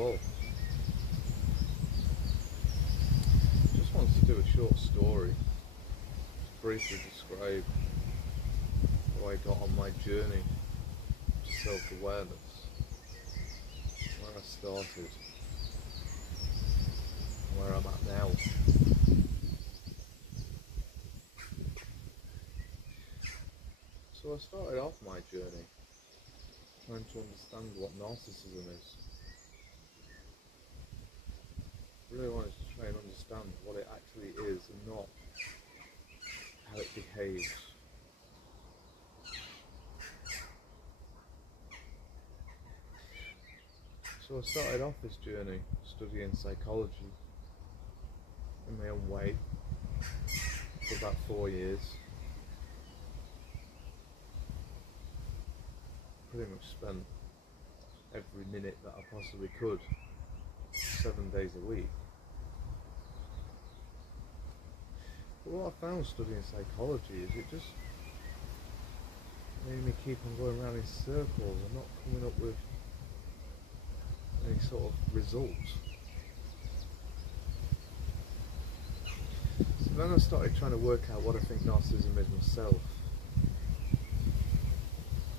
call. Just wanted to do a short story to briefly describe how I got on my journey to self-awareness, where I started, and where I'm at now. So I started off my journey trying to understand what narcissism is. I really wanted to try and understand what it actually is and not how it behaves. So I started off this journey studying psychology in my own way for about 4 years. Pretty much spent every minute that I possibly could, 7 days a week. But what I found studying psychology is it just made me keep on going around in circles and not coming up with any sort of result. So then I started trying to work out what I think narcissism is myself.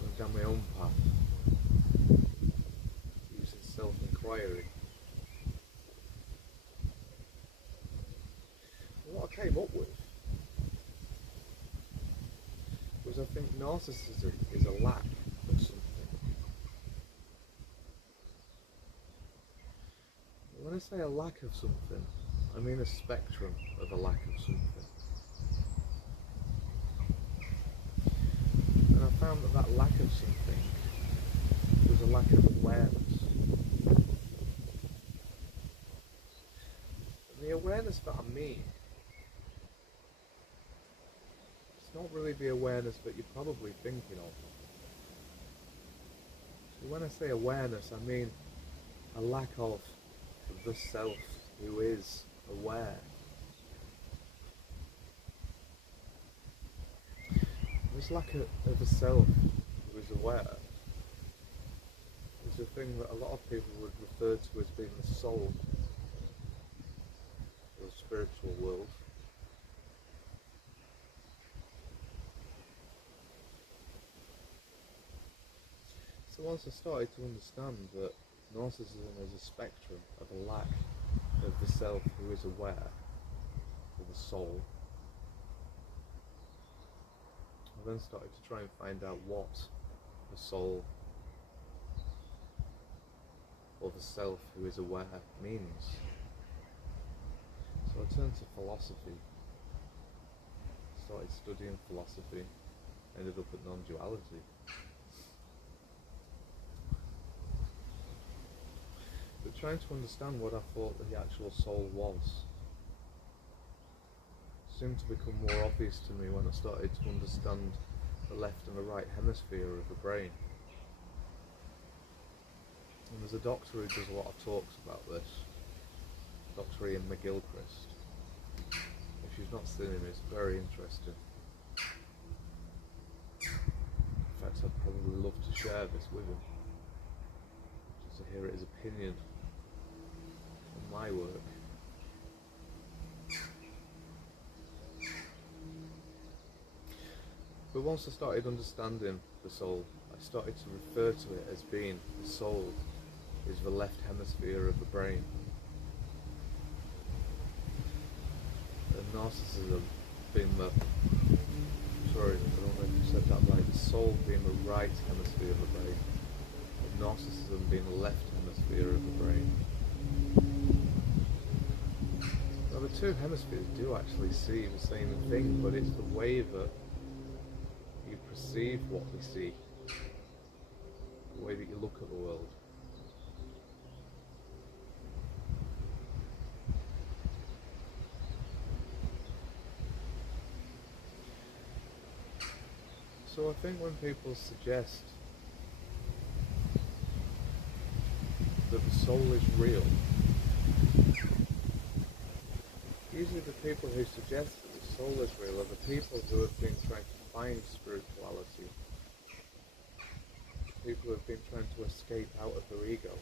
Went down my own path, using self-inquiry. And what I came up with was I think narcissism is a lack of something. When I say a lack of something, I mean a spectrum of a lack of something. And I found that that lack of something was a lack of awareness. And the awareness that I mean, it's not really the awareness that you're probably thinking of. So when I say awareness, I mean a lack of the self who is aware. This lack of a self who is aware is a thing that a lot of people would refer to as being the soul, or the spiritual world. So once I started to understand that narcissism is a spectrum of a lack of the self who is aware, or the soul, I then started to try and find out what the soul or the self who is aware means. So I turned to philosophy, started studying philosophy, ended up at non-duality. But trying to understand what I thought the actual soul was seemed to become more obvious to me when I started to understand the left and the right hemisphere of the brain. And there's a doctor who does a lot of talks about this, Dr. Ian McGilchrist. If you've not seen him, it's very interesting. In fact, I'd probably love to share this with him, just to hear his opinion on my work. But once I started understanding the soul, I started to refer to it as being the soul is the left hemisphere of the brain. And narcissism being the, sorry, I don't know if you said that right, the soul being the right hemisphere of the brain, and narcissism being the left hemisphere of the brain. Now the two hemispheres do actually see the same thing, but it's the way that you perceive what we see, the way that you look at the world. So I think when people suggest that the soul is real, usually the people who suggest that the soul is real are the people who have been trying to find spirituality, people who have been trying to escape out of their ego.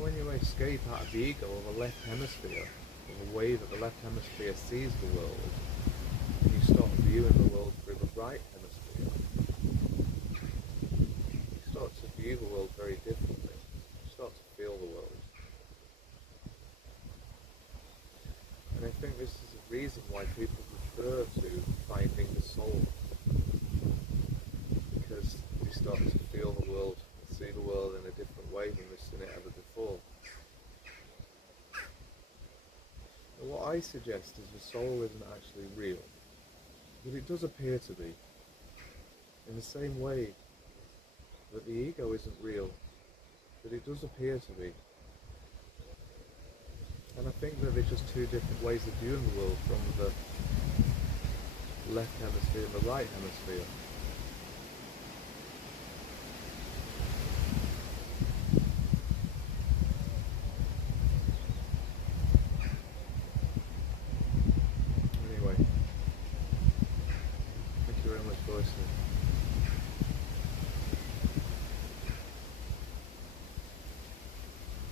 when you escape out of the ego of the left hemisphere, of the way that the left hemisphere sees the world, and you start viewing the world through the right hemisphere, you start to view the world very differently. You start to feel the world. And I think this is a reason why people prefer to finding the soul, because they start to feel the world, see the world in a different way than they've seen it ever before. And what I suggest is the soul isn't actually real, but it does appear to be, in the same way that the ego isn't real, but it does appear to be. And I think that they're just two different ways of viewing the world, from the left hemisphere and the right hemisphere. Anyway, thank you very much for listening.